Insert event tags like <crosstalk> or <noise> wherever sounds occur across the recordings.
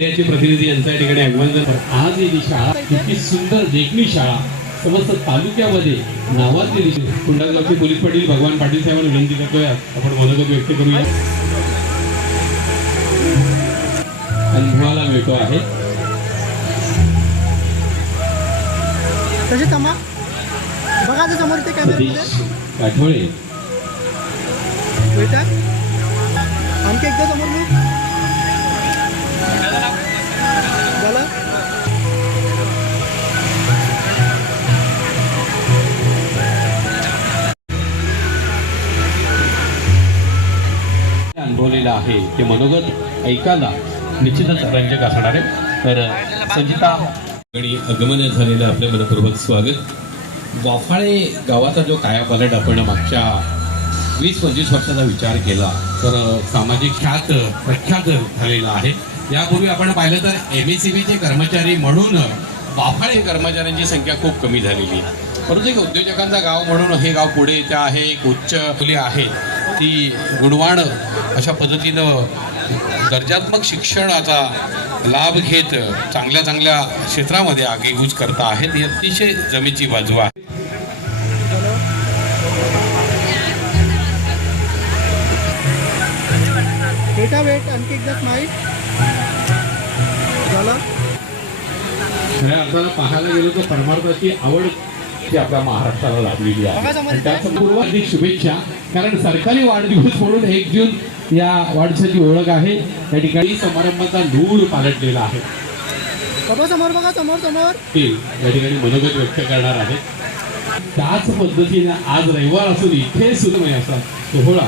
याचे प्रतिनिधी यांच्या ठिकाणी आगमन झालं. आज ही शाळा इतकी सुंदर देखणी शाळा समस्त तालुक्यामध्ये नावाजलेली शाळा. कुंडलगावचे पोलीस पाटील भगवान पाटील साहेबांना विनंती करतोय. आपण मनोगत व्यक्त करूया. अनुभवाला मिळतो आहे. बघा समोर ते बेटा आणखी एकदा समोर मी. केलेलं आहे ते मनोगत ऐकायला निश्चितच रंजक असणार आहे. तर संजिता आणि आगमन झालेलं आपलं मनपूर्वक स्वागत. वाफाळे गावाचा जो कायापालट आपण मागच्या वीस पंचवीस वर्षाचा विचार केला तर सामाजिक ख्यात प्रख्यात झालेला आहे. यापूर्वी आपण पाहिलं तर एम एस सी बीचे कर्मचारी म्हणून वाफाळे कर्मचाऱ्यांची संख्या खूप कमी झालेली आहे. परंतु एक उद्योजकांचा गाव म्हणून हे गाव पुढे येते आहे एक उच्च मुले आहेत ती गुणवाण अशा पद्धतीनं दर्जात्मक शिक्षणाचा लाभ घेत चांगल्या चांगल्या क्षेत्रामध्ये आगेकूच करता आहेत ही अतिशय जमेची बाजू आहे. बेटा वेट आणखी एकदा स्माईल झालं खऱ्या अर्थानं पाहायला गेलो तर परमार्थाची आवड ही आपल्या महाराष्ट्राला लाभलेली आहे. आणि त्यासंपूर्ण अधिक शुभेच्छा. कारण सरकारी वाढदिवस म्हणून एक जून या वाढदिवसाची ओळख आहे. या ठिकाणी समारंभाचा धूळ पालटलेला आहे. बाबा समोर बघा समोर समोर. ते या ठिकाणी मनोगत व्यक्त करणार आहेत त्याच पद्धतीने आज रविवार असून इथे सुद्धा असा सोहळा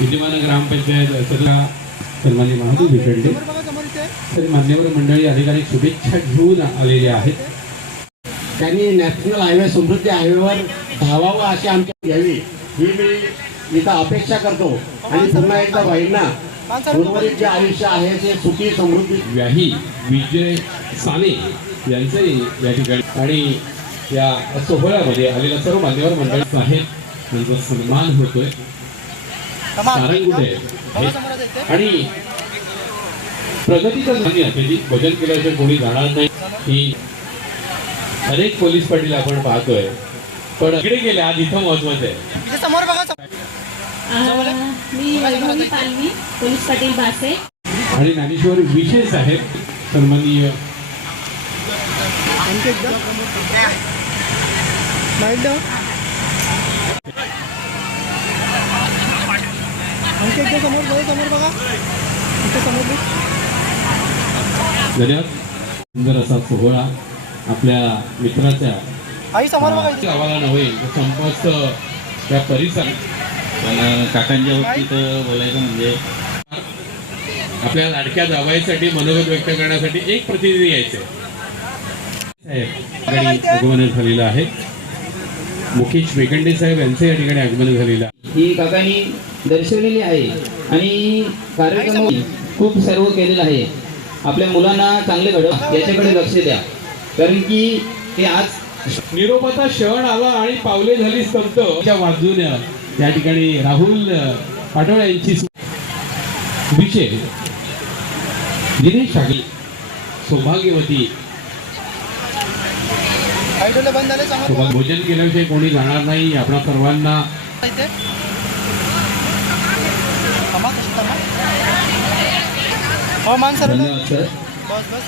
विद्यमान ग्रामपंचायत सदस्य सन्मान्य महादेव भिकंडे समोर बघा समोर इथे. तर मान्यवर मंडळी अधिकारी शुभेच्छा घेऊन आलेले आहेत. त्यांनी नॅशनल हायवे समृद्धी हायवेवर धावावं अशी आमची घ्यावी ही मी इथं अपेक्षा करतो. आणि पुन्हा एकदा बाईंना उर्वरित जे आयुष्य आहे ते सुखी समृद्धी. व्याही विजय साने यांचंही या ठिकाणी आणि या सोहळ्यामध्ये आलेल्या सर्व मान्यवर मंडळी आहेत. यांचा सन्मान होतोय. आणि प्रगतीचं भजन केल्याशिवाय कोणी जाणार नाही. ही अनेक पोलीस पाटील आपण पाहतोय. पण इकडे गेले आज इथं महत्वाचं आहे समोर बघा समोर. अ, मी वैभवी पालवी पोलीस पाटील बासे. आणि ज्ञानेश्वर विशेष आहेत सन्माननीय. धन्यवाद. सुंदर असा सोहळा. आपल्या मित्राच्या आई समोर बघा इथे गावाला नव्हे तर संपत त्या परिसर पण काकांच्या बाबतीत बोलायचं म्हणजे आपल्या लाडक्या जावयासाठी मनोगत व्यक्त करण्यासाठी एक प्रतिनिधी यायचे. आगमन झालेलं आहे. मुकेश वेगंडे साहेब यांचं या ठिकाणी आगमन झालेलं आहे. ही काकांनी दर्शवलेली आहे. आणि कार्यक्रम खूप सर्व केलेलं आहे. आपल्या मुलांना चांगले घडव. याच्याकडे लक्ष द्या. कारण की ते आज निरोपाचा क्षण आला आणि पावले झाली स्तब्ध च्या बाजूने या ठिकाणी राहुल पाटोळे यांची विषय दिनेश शागल सौभाग्यवती. भोजन केल्याशिवाय कोणी जाणार नाही आपणा सर्वांना. बघा इथे थांबा तशी थांबा हो मान सर धन्यवाद सर बस बस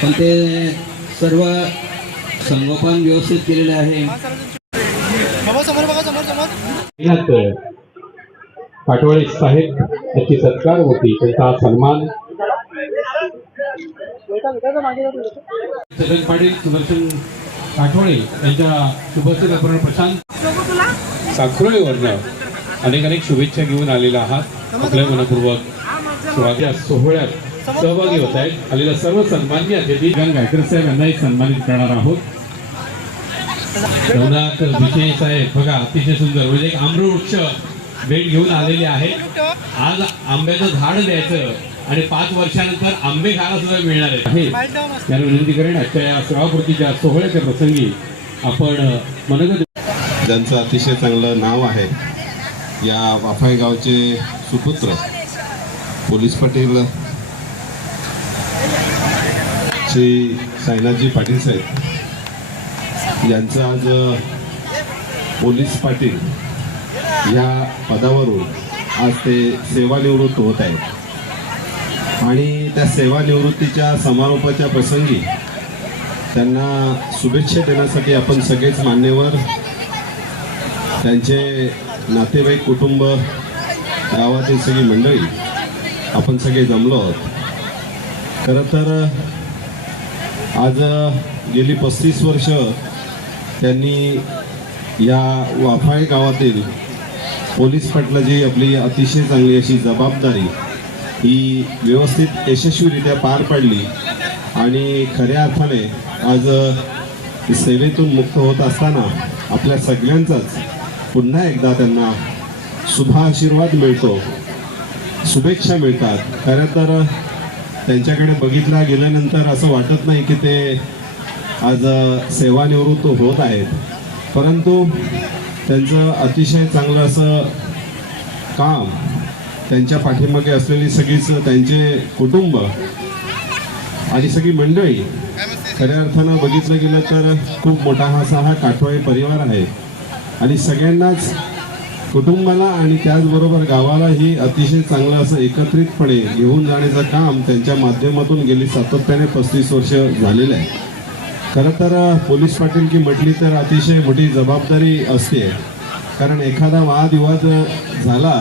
पण ते सर्व संगोपन व्यवस्थित केलेले आहे. पाटोळे साहेब याची सत्कार होती त्यांचा सन्मान. छगन पाटील सुदर्शन पाटोळे यांच्या शुभस्थित आपण प्रशांत साखरोळेवरनं अनेक अनेक शुभेच्छा घेऊन आलेला आहात आपल्या मनपूर्वक सोहळ्यात सहभागी होत आहेत. आलेल्या सर्व सन्मान्य अतिथी गंग गायकर साहेब यांनाही सन्मानित करणार आहोत. रघुनाथ विजय साहेब बघा अतिशय सुंदर. म्हणजे एक आम्रवृक्ष भेट घेऊन आलेले आहेत. आज आंब्याचं झाड द्यायचं आणि पाच वर्षानंतर आंबे खायला सुद्धा मिळणार आहे. स्माईल डाऊन याला विनंती करेन आजच्या या सेवापूर्तीच्या सोहळ्याच्या प्रसंगी आपण मनोगत ज्यांचं अतिशय चांगलं नाव आहे या वाफाई गावचे सुपुत्र पोलीस पाटील श्री साईनाथजी पाटील साहेब यांचं आज पोलीस पाटील या पदावरून आज ते सेवानिवृत्त होत आहेत. आणि त्या सेवानिवृत्तीच्या समारोपाच्या प्रसंगी त्यांना शुभेच्छा देण्यासाठी आपण सगळेच मान्यवर त्यांचे नातेवाईक कुटुंब गावातील सगळी मंडळी आपण सगळे जमलो आहोत. खरं तर आज गेली पस्तीस वर्ष त्यांनी या वाफाळे गावातील पोलीस पाटलाची आपली अतिशय चांगली अशी जबाबदारी ही व्यवस्थित यशस्वीरित्या पार पाडली आणि खऱ्या अर्थाने आज सेवेतून मुक्त होत असताना आपल्या सगळ्यांचाच पुन्हा एकदा त्यांना शुभ आशीर्वाद मिळतो शुभेच्छा मिळतात. खरं तर त्यांच्याकडे बघितल्या गेल्यानंतर असं वाटत नाही की ते आज सेवानिवृत्त होत आहेत. परंतु त्यांचं अतिशय चांगलं असं काम त्यांच्या पाठीमागे असलेली सगळीच त्यांचे कुटुंब आणि सगळी मंडळी खऱ्या अर्थानं बघितलं गेलं तर खूप मोठा हा असा हा काठवाई परिवार आहे. आणि सगळ्यांनाच कुटुंबाला आणि त्याचबरोबर गावालाही अतिशय चांगलं असं एकत्रितपणे घेऊन जाण्याचं काम त्यांच्या माध्यमातून गेली सातत्याने पस्तीस वर्ष झालेलं आहे. खरं तर पोलीस पाटील की म्हटली तर अतिशय मोठी जबाबदारी असते. कारण एखादा वादविवाद झाला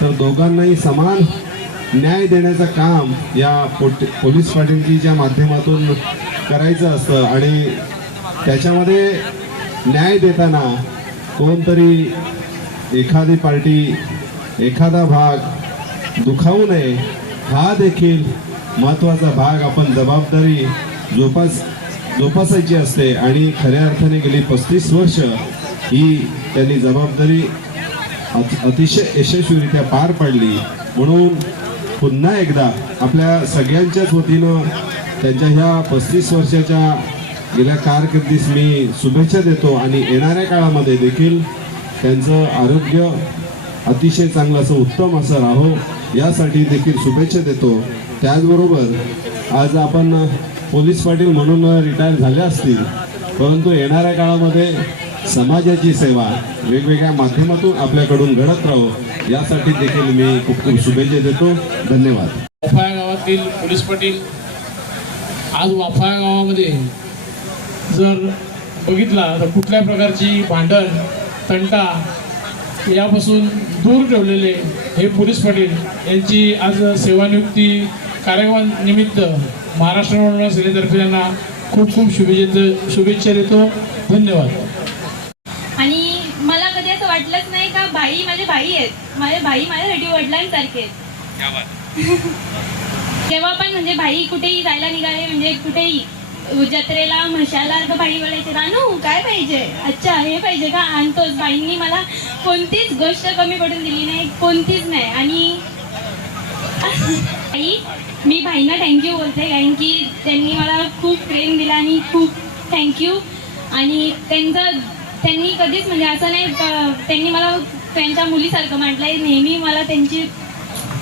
तर दोघांनाही समान न्याय देण्याचं काम या पोट पोलीस पाटीलकीच्या माध्यमातून करायचं असतं आणि त्याच्यामध्ये न्याय देताना कोणतरी एखादी पार्टी एखादा भाग दुखावू नये हा देखील महत्त्वाचा भाग आपण जबाबदारी जोपास जोपासायची असते आणि खऱ्या अर्थाने गेली पस्तीस वर्ष ही त्यांनी जबाबदारी अति- अतिशय यशस्वीरित्या पार पाडली. म्हणून पुन्हा एकदा आपल्या सगळ्यांच्याच वतीनं त्यांच्या ह्या पस्तीस वर्षाच्या गेल्या कारकिर्दीस मी शुभेच्छा देतो आणि येणाऱ्या काळामध्ये देखील त्यांचं आरोग्य अतिशय चांगलं असं उत्तम असं राहो यासाठी देखील शुभेच्छा देतो. त्याचबरोबर आज आपण पोलीस पाटील म्हणून रिटायर झाले असतील परंतु येणाऱ्या काळामध्ये समाजाची सेवा वेगवेगळ्या माध्यमातून आपल्याकडून घडत राहो यासाठी देखील मी खूप खूप शुभेच्छा देतो. धन्यवाद. वाफाळा गावातील पोलीस पाटील आज वाफाळा गावामध्ये जर बघितला तर कुठल्या प्रकारची भांडण तंटा यापासून दूर ठेवलेले हे पोलीस पाटील यांची आज सेवानियुक्ती कार्यक्रमानिमित्त महाराष्ट्र मंडळ सेनेतर्फे त्यांना खूप खूप शुभेच्छा शुभेच्छा देतो. धन्यवाद. आणि मला कधी असं वाटलंच नाही का बाई माझे बाई आहेत. माझे बाई माझ्यासाठी वडिलांसारखे आहेत. <laughs> तेव्हा पण म्हणजे बाई कुठेही जायला निघाले म्हणजे कुठेही जत्रेला म्हशाला तर बाई बोलायचे रानू काय पाहिजे? अच्छा हे पाहिजे का? आणतोच बाईंनी मला कोणतीच गोष्ट कमी पडून दिली नाही कोणतीच नाही. आणि <laughs> आई मी भाईंना थँक्यू बोलते कारण की त्यांनी मला खूप प्रेम दिला आणि खूप थँक्यू आणि त्यांचं त्यांनी कधीच म्हणजे असं नाही त्यांनी मला त्यांच्या मुलीसारखं म्हटलंय नेहमी मला त्यांची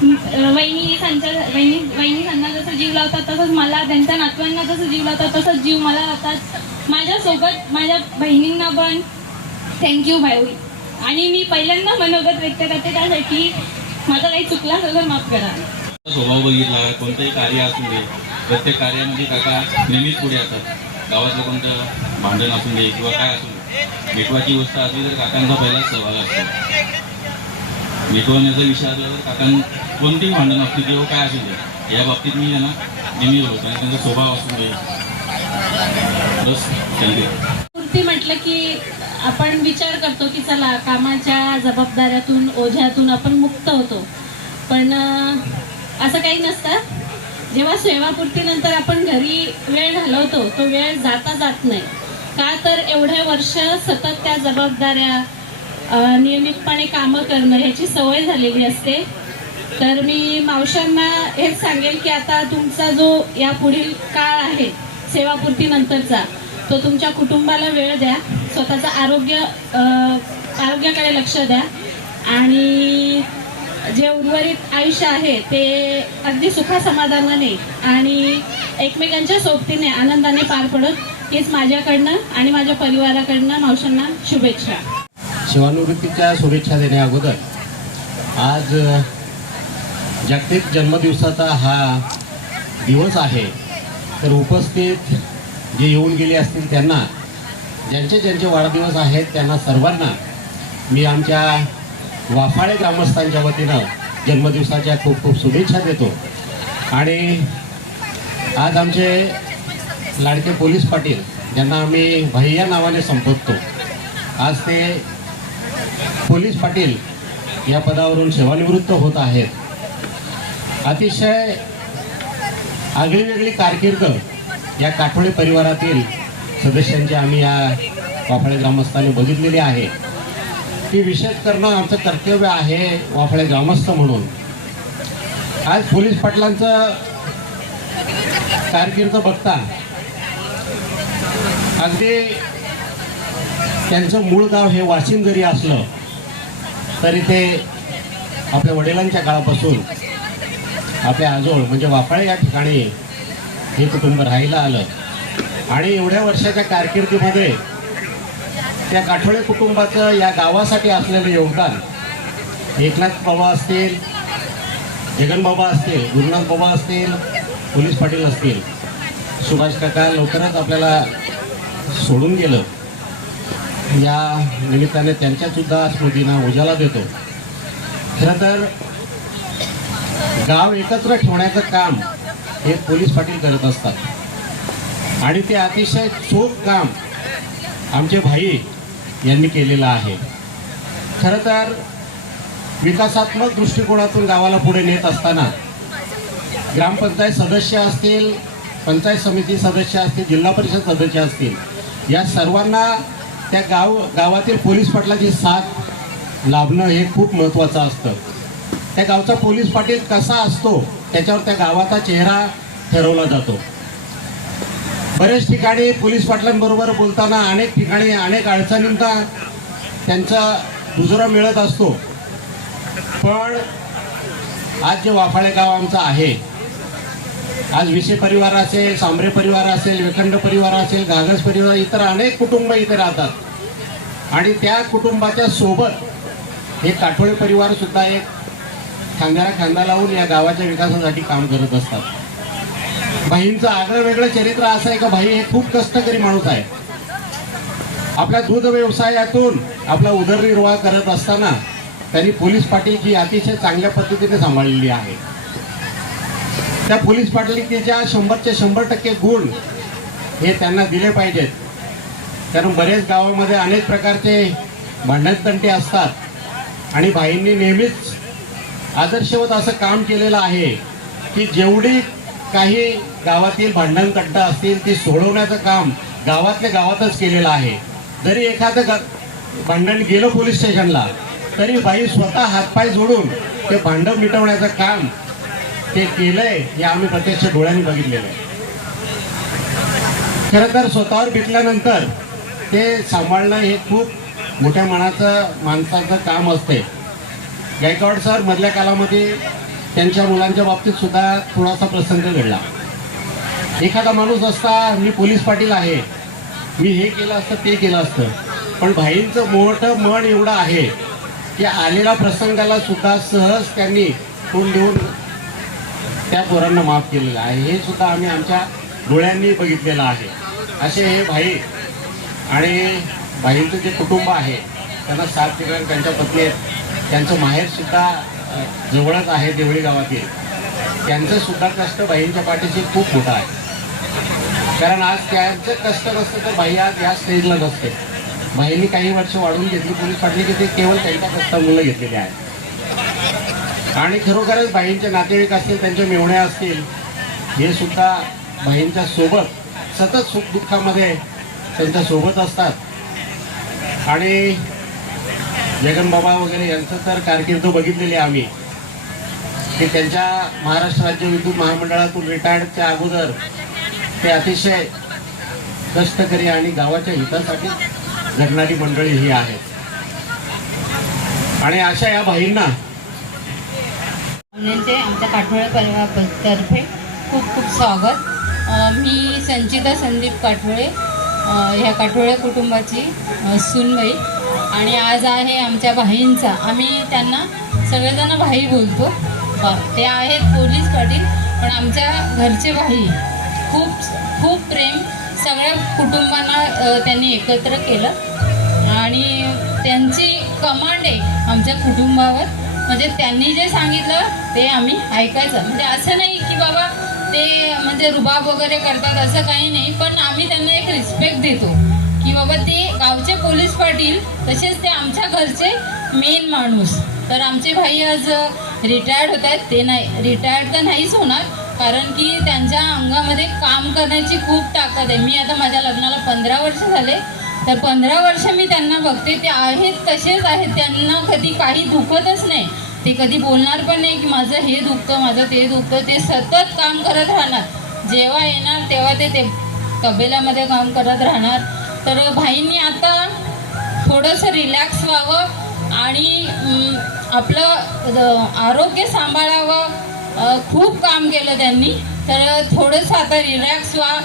वहिनी संचा वहिनी वहिनी संना जसं जीव लावतात तसंच मला त्यांच्या नातवांना जसं जीव लावतात तसंच जीव मला लावतात. माझ्यासोबत माझ्या बहिणींना पण थँक्यू भाऊ आणि मी पहिल्यांदा मनोगत व्यक्त करते त्यासाठी. माझा काही चुकला असेल तर माफ करा. स्वभाव बघितला कोणतंही कार्य असू दे प्रत्येक कार्यामध्ये काका नेहमीच पुढे असतात. गावातलं कोणतं भांडण असू दे किंवा काय असू दे भेटवाची गोष्ट असली तर काकांचा पहिलाच सहभाग असतो. मिटवण्याचा विषय असला तर काकां कोणतीही भांडण असली किंवा हो, काय असू दे. या बाबतीत मी त्यांना नेहमी बोलतो आणि त्यांचा स्वभाव असू दे. बस थँक्यू मूर्ती म्हटलं की आपण विचार करतो की चला कामाच्या जबाबदाऱ्यातून ओझ्यातून आपण मुक्त होतो. पण असं काही नसतं. जेव्हा सेवापूर्तीनंतर आपण घरी वेळ घालवतो तो वेळ जाता जात नाही. का तर एवढ्या वर्ष सतत त्या जबाबदाऱ्या नियमितपणे कामं करणं ह्याची सवय झालेली असते. तर मी मावशांना हेच सांगेल की आता तुमचा जो या पुढील काळ आहे सेवापूर्तीनंतरचा तो तुमच्या कुटुंबाला वेळ द्या. स्वतःचं आरोग्य आरोग्याकडे लक्ष द्या. आणि जे उर्वरित आयुष्य आहे ते अगदी सुखासमाधानाने आणि एकमेकांच्या सोबतीने आनंदाने पार पडत हेच माझ्याकडनं आणि माझ्या परिवाराकडनं मावशांना शुभेच्छा. सेवानिवृत्तीच्या शुभेच्छा देण्या अगोदर आज जागतिक जन्मदिवसाचा हा दिवस आहे. तर उपस्थित जे येऊन गेले असतील त्यांना ज्यांचे ज्यांचे वाढदिवस आहेत त्यांना सर्वांना मी आमच्या वाफाळे ग्रामस्थांच्या वतीनं जन्मदिवसाच्या खूप खूप शुभेच्छा देतो. आणि आज आमचे लाडके पोलीस पाटील ज्यांना आम्ही भैया नावाने संबोधतो. आज ते पोलीस पाटील या पदावरून सेवानिवृत्त होत आहेत. अतिशय आगळीवेगळी कारकीर्द या काठोळे परिवारातील सदस्यांची आम्ही या वाफळे ग्रामस्थांनी बघितलेली आहे. ती विशेष करणं आमचं कर्तव्य आहे वाफळे ग्रामस्थ म्हणून. आज पोलीस पाटलांचं कारकीर्द बघता अगदी त्यांचं मूळ गाव हे वाशिम जरी असलं तरी ते आपल्या वडिलांच्या काळापासून आपल्या आजोळ म्हणजे वाफाळे या ठिकाणी हे कुटुंब राहायला आलं. आणि एवढ्या वर्षाच्या कारकिर्दीमध्ये त्या काठोळे कुटुंबाचं या गावासाठी असलेलं योगदान एकनाथ बाबा असतील जगन बाबा असतील गुरुनाथ बाबा असतील पोलीस पाटील असतील सुभाष काका लवकरच आपल्याला सोडून गेलं. या निमित्ताने त्यांच्यासुद्धा स्मृतींना उजाला देतो. खरं तर गाव एकत्र ठेवण्याचं काम हे पोलीस पाटील करत असतात. आणि ते अतिशय चोख काम आमचे भाई यांनी केलेलं आहे. खरं तर विकासात्मक दृष्टिकोनातून गावाला पुढे नेत असताना ग्रामपंचायत सदस्य असतील पंचायत समिती सदस्य असतील जिल्हा परिषद सदस्य असतील या सर्वांना त्या गाव गावातील पोलीस पाटलाची साथ लाभणं हे खूप महत्त्वाचं असतं. त्या गावचा पोलीस पाटील कसा असतो त्याच्यावर त्या गावाचा चेहरा ठरवला जातो. बरेच ठिकाणी पोलीस पाटलांबरोबर बोलताना अनेक ठिकाणी अनेक अडचणींचा त्यांचा दुजोरा मिळत असतो. पण आज जे वाफाळे गाव आमचं आहे आज विषय परिवार असेल सांबरे परिवार असेल विखंड परिवार असेल गागस परिवार इतर अनेक कुटुंब इथे राहतात. आणि त्या कुटुंबाच्या सोबत हे काठोळे परिवार सुद्धा एक खांद्याला खांदा लावून या गावाच्या विकासासाठी काम करत असतात. भाईंचं आगळं वेगळं चरित्र असं आहे का भाई हे खूप कष्टकरी माणूस आहे. आपल्या दूध व्यवसायातून आपला उदरनिर्वाह करत असताना त्यांनी पोलीस पाटीलची अतिशय चांगल्या पद्धतीने सांभाळलेली आहे. त्या पोलीस पाटलिकेच्या शंभरचे शंभर टक्के गुण हे त्यांना दिले पाहिजेत. कारण बरेच गावामध्ये अनेक प्रकारचे भांडणतंटे असतात आणि भाईंनी नेहमीच आदर्शवत असं काम केलेलं आहे की जेवढी काही गावातील भांडणतंट असतील ती सोडवण्याचं काम गावातल्या गावातच केलेलं आहे. जरी एखादं गा भांडण गेलं पोलीस स्टेशनला तरी बाई स्वतः हातपाय जोडून ते भांडण मिटवण्याचं काम ते केलंय हे आम्ही प्रत्यक्ष डोळ्यांनी बघितलेलं आहे. खरं तर स्वतःवर भेटल्यानंतर ते सांभाळणं हे खूप मोठ्या मनाचं माणसाचं काम असते गायकवाड सर मधल्या काळामध्ये त्यांच्या मुलांच्या बाबतीत सुद्धा थोडासा प्रसंग घडला. एखादा माणूस असता मी पोलीस पाटील आहे मी हे केलं असतं ते केलं असतं. पण भाईंचं मोठं मन एवढं आहे की आलेल्या प्रसंगाला सुद्धा सहज त्यांनी तोंड देऊन त्या पोरांना माफ केलेलं आहे. हे सुद्धा आम्ही आमच्या डोळ्यांनी बघितलेलं आहे. असे हे भाई आणि भाईंचं जे कुटुंब आहे त्यांना सात ठिकाणी त्यांच्या पत्नी आहेत. त्यांचं माहेरसुद्धा जवळच आहे देवळी गावातील. त्यांचं सुद्धा कष्ट बाईंच्या पाठीशी खूप मोठं आहे. कारण आज त्यांचं कष्ट नसतं तर बाई आज या स्टेजला नसते बाईंनी काही वर्ष वाढवून घेतली पोलीस पाटली की ते केवळ त्यांच्या कष्टामुळे घेतलेले आहेत. आणि खरोखरच बाईंचे नातेवाईक असतील त्यांच्या मेवण्या असतील हे सुद्धा बाईंच्या सोबत सतत सुख दुःखामध्ये त्यांच्यासोबत असतात. आणि जगनबाबा वगैरे यांचं तर कारकीर्द बघितलेली आम्ही. की त्यांच्या महाराष्ट्र राज्य विद्युत महामंडळातून रिटायर्डच्या अगोदर ते अतिशय कष्टकरी आणि गावाच्या हितासाठी घडणारी मंडळी ही आहेत. आणि अशा या भाईंना यांचे आमच्या काठोळे परिवारातर्फे खूप खूप स्वागत. मी संचिता संदीप काठोळे ह्या काठोळे कुटुंबाची सुनबाई. आणि आज आहे आमच्या भाईंचा. आम्ही त्यांना सगळेजण भाई बोलतो. ते आहेत पोलीस पाटील पण आमच्या घरचे भाई. खूप खूप प्रेम सगळ्या कुटुंबांना त्यांनी एकत्र केलं. आणि त्यांची कमांड आहे आमच्या कुटुंबावर. म्हणजे त्यांनी जे सांगितलं ते आम्ही ऐकायचं. म्हणजे असं नाही की बाबा ते म्हणजे रुबाब वगैरे करतात असं काही नाही पण आम्ही त्यांना एक रिस्पेक्ट देतो. की बाबा ते गावचे पोलीस पाटील तसेच ते आमच्या घरचे मेन माणूस. तर आमचे भाई आज रिटायर्ड होत आहेत. ते नाही रिटायर्ड तर नाहीच होणार कारण की त्यांच्या अंगामध्ये काम करण्याची खूप ताकद आहे. मी आता माझ्या लग्नाला पंधरा वर्ष झाले. तर पंधरा वर्ष मी त्यांना बघते ते आहेत तसेच आहेत. त्यांना कधी काही दुखतच नाही. ते कधी बोलणार पण नाही की माझं हे दुखतं माझं ते दुखतं. ते सतत काम करत राहणार. जेव्हा येणार तेव्हा ते ते तबेल्यामध्ये काम करत राहणार. तर भाईंनी आता थोडंसं रिलॅक्स व्हावं आणि आपलं आरोग्य सांभाळावं. खूप काम केलं त्यांनी. तर थोडंसं आता रिलॅक्स व्हा.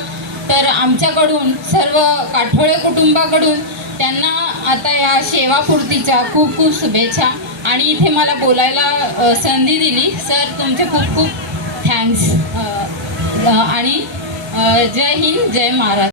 तर आमच्याकडून सर्व काठोळे कुटुंबाकडून त्यांना आता या सेवापूर्तीच्या खूप खूप शुभेच्छा. आणि इथे मला बोलायला संधी दिली. सर तुमचे खूप खूप थँक्स आणि जय हिंद जय महाराष्ट्र.